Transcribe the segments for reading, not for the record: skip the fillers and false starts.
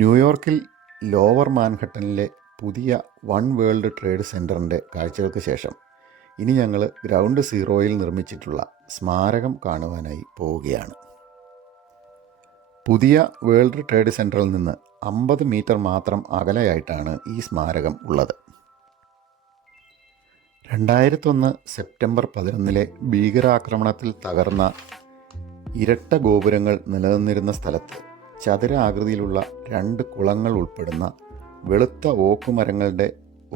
ന്യൂയോർക്കിൽ ലോവർ മാൻഹട്ടനിലെ പുതിയ one world trade സെൻറ്ററിൻ്റെ കാഴ്ചകൾക്ക് ശേഷം ഇനി ഞങ്ങൾ ഗ്രൗണ്ട് സീറോയിൽ നിർമ്മിച്ചിട്ടുള്ള സ്മാരകം കാണുവാനായി പോവുകയാണ്. പുതിയ വേൾഡ് ട്രേഡ് സെൻറ്ററിൽ നിന്ന് 50 മീറ്റർ മാത്രം അകലെയായിട്ടാണ് ഈ സ്മാരകം ഉള്ളത്. 2001 സെപ്റ്റംബർ 11 ഭീകരാക്രമണത്തിൽ തകർന്ന ഇരട്ട ഗോപുരങ്ങൾ നിലനിന്നിരുന്ന സ്ഥലത്ത് ചതുരാകൃതിയിലുള്ള 2 കുളങ്ങൾ ഉൾപ്പെടുന്ന വെളുത്ത ഓക്കുമരങ്ങളുടെ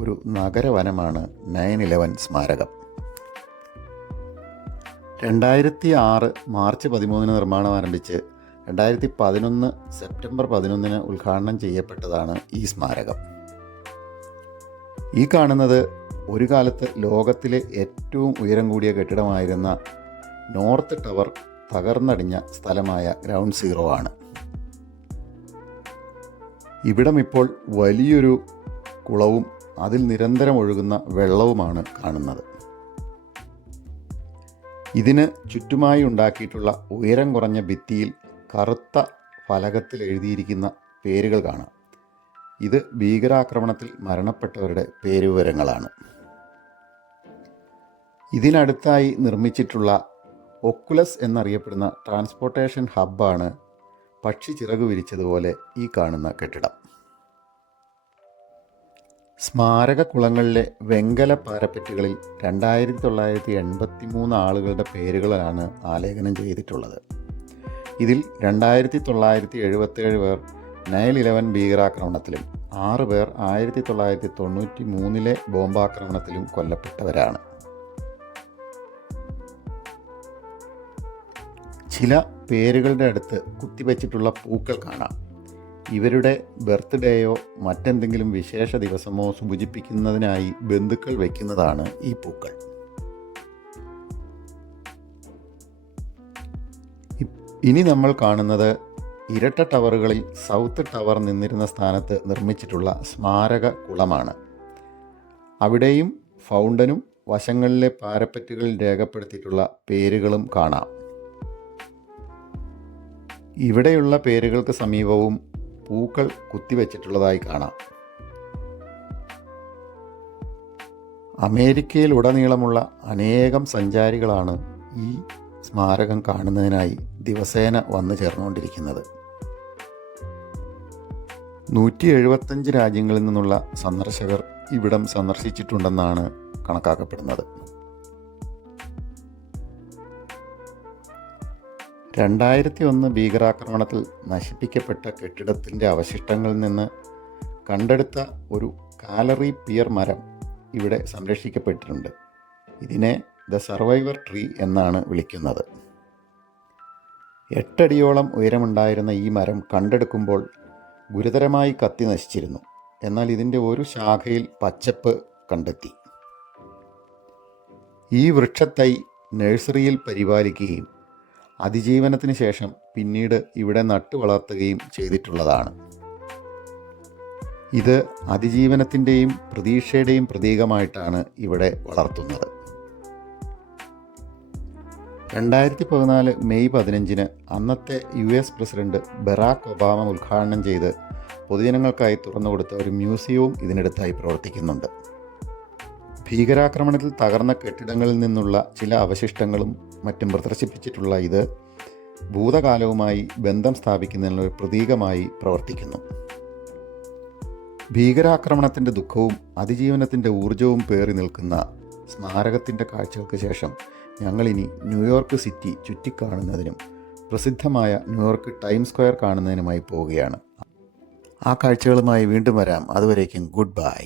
ഒരു നഗരവനമാണ് 9/11 സ്മാരകം. 2006 മാർച്ച് 13 നിർമ്മാണം ആരംഭിച്ച് 2011 സെപ്റ്റംബർ 11 ഉദ്ഘാടനം ചെയ്യപ്പെട്ടതാണ് ഈ സ്മാരകം. ഈ കാണുന്നത് ഒരു കാലത്ത് ലോകത്തിലെ ഏറ്റവും ഉയരം കൂടിയ കെട്ടിടമായിരുന്ന നോർത്ത് ടവർ തകർന്നടിഞ്ഞ സ്ഥലമായ ഗ്രൗണ്ട് സീറോ ആണ്. ഇവിടം ഇപ്പോൾ വലിയൊരു കുളവും അതിൽ നിരന്തരം ഒഴുകുന്ന വെള്ളവുമാണ് കാണുന്നത്. ഇതിന് ചുറ്റുമായി ഉണ്ടാക്കിയിട്ടുള്ള ഉയരം കുറഞ്ഞ ഭിത്തിയിൽ കറുത്ത ഫലകത്തിൽ എഴുതിയിരിക്കുന്ന പേരുകൾ കാണാം. ഇത് ഭീകരാക്രമണത്തിൽ മരണപ്പെട്ടവരുടെ പേരുവിവരങ്ങളാണ്. ഇതിനടുത്തായി നിർമ്മിച്ചിട്ടുള്ള ഒക്കുലസ് എന്നറിയപ്പെടുന്ന ട്രാൻസ്പോർട്ടേഷൻ ഹബ്ബാണ് പക്ഷി ചിറകു വിരിച്ചതുപോലെ ഈ കാണുന്ന കെട്ടിടം. സ്മാരക കുളങ്ങളിലെ വെങ്കല പാരപ്പറ്റുകളിൽ 2983 ആളുകളുടെ പേരുകളാണ് ആലേഖനം ചെയ്തിട്ടുള്ളത്. ഇതിൽ 2977 പേർ 9/11 ഭീകരാക്രമണത്തിലും 6 പേർ 1993 ബോംബാക്രമണത്തിലും കൊല്ലപ്പെട്ടവരാണ്. ചില പേരുകളുടെ അടുത്ത് കുത്തിവെച്ചിട്ടുള്ള പൂക്കൾ കാണാം. ഇവരുടെ ബർത്ത്ഡേയോ മറ്റെന്തെങ്കിലും വിശേഷ ദിവസമോ സൂചിപ്പിക്കുന്നതിനായി ബന്ധുക്കൾ വയ്ക്കുന്നതാണ് ഈ പൂക്കൾ. ഇനി നമ്മൾ കാണുന്നത് ഇരട്ട ടവറുകളിൽ സൗത്ത് ടവർ നിന്നിരുന്ന സ്ഥാനത്ത് നിർമ്മിച്ചിട്ടുള്ള സ്മാരക കുളമാണ്. അവിടെയും ഫൗണ്ടനും വശങ്ങളിലെ പാരപ്പറ്റുകളിൽ രേഖപ്പെടുത്തിയിട്ടുള്ള പേരുകളും കാണാം. ഇവിടെയുള്ള പേരുകൾക്ക് സമീപവും പൂക്കൾ കുത്തിവെച്ചിട്ടുള്ളതായി കാണാം. അമേരിക്കയിലുടനീളമുള്ള അനേകം സഞ്ചാരികളാണ് ഈ സ്മാരകം കാണുന്നതിനായി ദിവസേന വന്നു ചേർന്നുകൊണ്ടിരിക്കുന്നത്. 175 രാജ്യങ്ങളിൽ നിന്നുള്ള സന്ദർശകർ ഇവിടം സന്ദർശിച്ചിട്ടുണ്ടെന്നാണ് കണക്കാക്കപ്പെടുന്നത്. 2001 ഭീകരാക്രമണത്തിൽ നശിപ്പിക്കപ്പെട്ട കെട്ടിടത്തിൻ്റെ അവശിഷ്ടങ്ങളിൽ നിന്ന് കണ്ടെടുത്ത ഒരു കാലറി പിയർ മരം ഇവിടെ സംരക്ഷിക്കപ്പെട്ടിട്ടുണ്ട്. ഇതിനെ ദ സർവൈവർ ട്രീ എന്നാണ് വിളിക്കുന്നത്. 8 അടിയോളം ഉയരമുണ്ടായിരുന്ന ഈ മരം കണ്ടെടുക്കുമ്പോൾ ഗുരുതരമായി കത്തി നശിച്ചിരുന്നു. എന്നാൽ ഇതിൻ്റെ ഒരു ശാഖയിൽ പച്ചപ്പ് കണ്ടെത്തി. ഈ വൃക്ഷത്തൈ നഴ്സറിയിൽ പരിപാലിക്കുകയും അതിജീവനത്തിന് ശേഷം പിന്നീട് ഇവിടെ നട്ടു വളർത്തുകയും ചെയ്തിട്ടുള്ളതാണ്. ഇത് അതിജീവനത്തിൻ്റെയും പ്രതീക്ഷയുടെയും പ്രതീകമായിട്ടാണ് ഇവിടെ വളർത്തുന്നത്. 2014 മെയ് 15 അന്നത്തെ US പ്രസിഡന്റ് ബറാക് ഒബാമ ഉദ്ഘാടനം ചെയ്ത് പൊതുജനങ്ങൾക്കായി തുറന്നുകൊടുത്ത ഒരു മ്യൂസിയവും ഇതിനടുത്തായി പ്രവർത്തിക്കുന്നുണ്ട്. ഭീകരാക്രമണത്തിൽ തകർന്ന കെട്ടിടങ്ങളിൽ നിന്നുള്ള ചില അവശിഷ്ടങ്ങളും മറ്റും പ്രദർശിപ്പിച്ചിട്ടുള്ള ഇത് ഭൂതകാലവുമായി ബന്ധം സ്ഥാപിക്കുന്നതിനുള്ള ഒരു പ്രതീകമായി പ്രവർത്തിക്കുന്നു. ഭീകരാക്രമണത്തിൻ്റെ ദുഃഖവും അതിജീവനത്തിൻ്റെ ഊർജവും പേറി നിൽക്കുന്ന സ്മാരകത്തിൻ്റെ കാഴ്ചകൾക്ക് ശേഷം ഞങ്ങളിനി ന്യൂയോർക്ക് സിറ്റി ചുറ്റിക്കാണുന്നതിനും പ്രസിദ്ധമായ ന്യൂയോർക്ക് ടൈം സ്ക്വയർ കാണുന്നതിനുമായി പോവുകയാണ്. ആ കാഴ്ചകളുമായി വീണ്ടും വരാം. അതുവരേക്കും ഗുഡ് ബൈ.